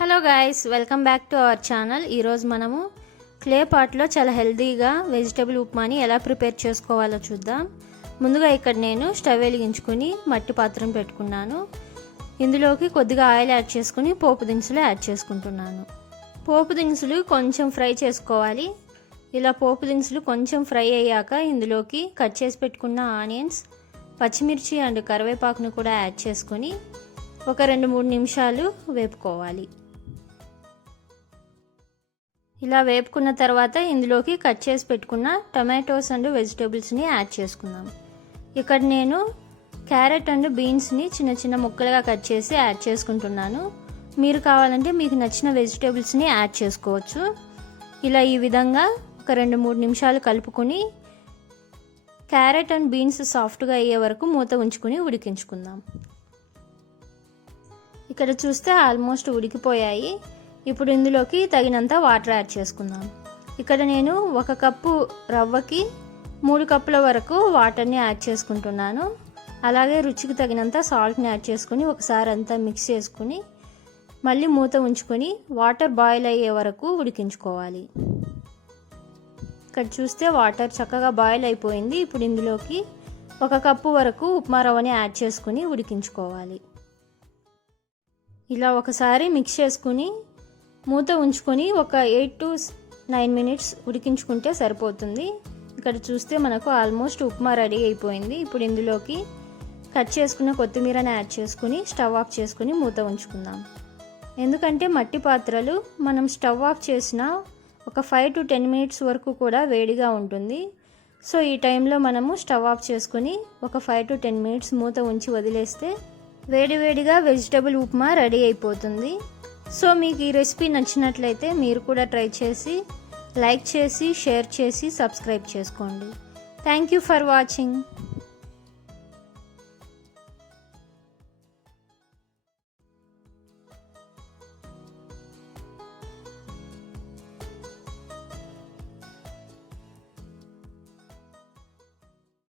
Hello guys, welcome back to our channel. ఈరోజు మనము clay పాట్లో చాలా హెల్తీగా వెజిటబుల్ ఉప్మాని ఎలా ప్రిపేర్ చేసుకోవాలో చూద్దాం. ముందుగా ఇక్కడ నేను స్టవ్ వెలిగించుకుని మట్టి పాత్రను పెట్టుకున్నాను. ఇందులోకి కొద్దిగా ఆయిల్ యాడ్ చేసుకుని పోపు దినుసులు యాడ్ చేసుకుంటున్నాను. పోపు దినుసులు కొంచెం ఫ్రై చేసుకోవాలి. ఇలా పోపు దినుసులు కొంచెం ఫ్రై అయ్యాక ఇందులోకి కట్ చేసి పెట్టుకున్న ఆనియన్స్, పచ్చిమిర్చి అండ్ కరివేపాకును కూడా యాడ్ చేసుకొని ఒక 2-3 నిమిషాలు వేపుకోవాలి. ఇలా వేపుకున్న తర్వాత ఇందులోకి కట్ చేసి పెట్టుకున్న టమాటోస్ అండ్ వెజిటేబుల్స్ని యాడ్ చేసుకుందాం. ఇక్కడ నేను క్యారెట్ అండ్ బీన్స్ని చిన్న చిన్న ముక్కలుగా కట్ చేసి యాడ్ చేసుకుంటున్నాను. మీరు కావాలంటే మీకు నచ్చిన వెజిటేబుల్స్ని యాడ్ చేసుకోవచ్చు. ఇలా ఈ విధంగా ఒక 2-3 నిమిషాలు కలుపుకొని క్యారెట్ అండ్ బీన్స్ సాఫ్ట్గా అయ్యే వరకు మూత ఉంచుకొని ఉడికించుకుందాం. ఇక్కడ చూస్తే ఆల్మోస్ట్ ఉడికిపోయాయి. ఇప్పుడు ఇందులోకి తగినంత వాటర్ యాడ్ చేసుకుందాం. ఇక్కడ నేను 1 కప్పు రవ్వకి 3 కప్పుల వరకు వాటర్ని యాడ్ చేసుకుంటున్నాను. అలాగే రుచికి తగినంత సాల్ట్ని యాడ్ చేసుకుని ఒకసారి అంతా మిక్స్ చేసుకుని మళ్ళీ మూత ఉంచుకొని వాటర్ బాయిల్ అయ్యే వరకు ఉడికించుకోవాలి. ఇక్కడ చూస్తే వాటర్ చక్కగా బాయిల్ అయిపోయింది. ఇప్పుడు ఇందులోకి 1 కప్పు వరకు ఉప్మా రవ్వని యాడ్ చేసుకుని ఉడికించుకోవాలి. ఇలా ఒకసారి మిక్స్ చేసుకుని మూత ఉంచుకొని ఒక 8 to 9 మినిట్స్ ఉడికించుకుంటే సరిపోతుంది. ఇక్కడ చూస్తే మనకు ఆల్మోస్ట్ ఉప్మా రెడీ అయిపోయింది. ఇప్పుడు ఇందులోకి కట్ చేసుకున్న కొత్తిమీరని యాడ్ చేసుకుని స్టవ్ ఆఫ్ చేసుకుని మూత ఉంచుకుందాం. ఎందుకంటే మట్టి పాత్రలు మనం స్టవ్ ఆఫ్ చేసిన ఒక 5 to 10 మినిట్స్ వరకు కూడా వేడిగా ఉంటుంది. సో ఈ టైంలో మనము స్టవ్ ఆఫ్ చేసుకుని ఒక 5 to 10 మినిట్స్ మూత ఉంచి వదిలేస్తే వేడివేడిగా వెజిటబుల్ ఉప్మా రెడీ అయిపోతుంది. సో మీకు ఈ రెసిపీ నచ్చినట్లయితే మీరు కూడా ట్రై చేసి లైక్ చేసి షేర్ చేసి సబ్స్క్రైబ్ చేసుకోండి. Thank you for watching.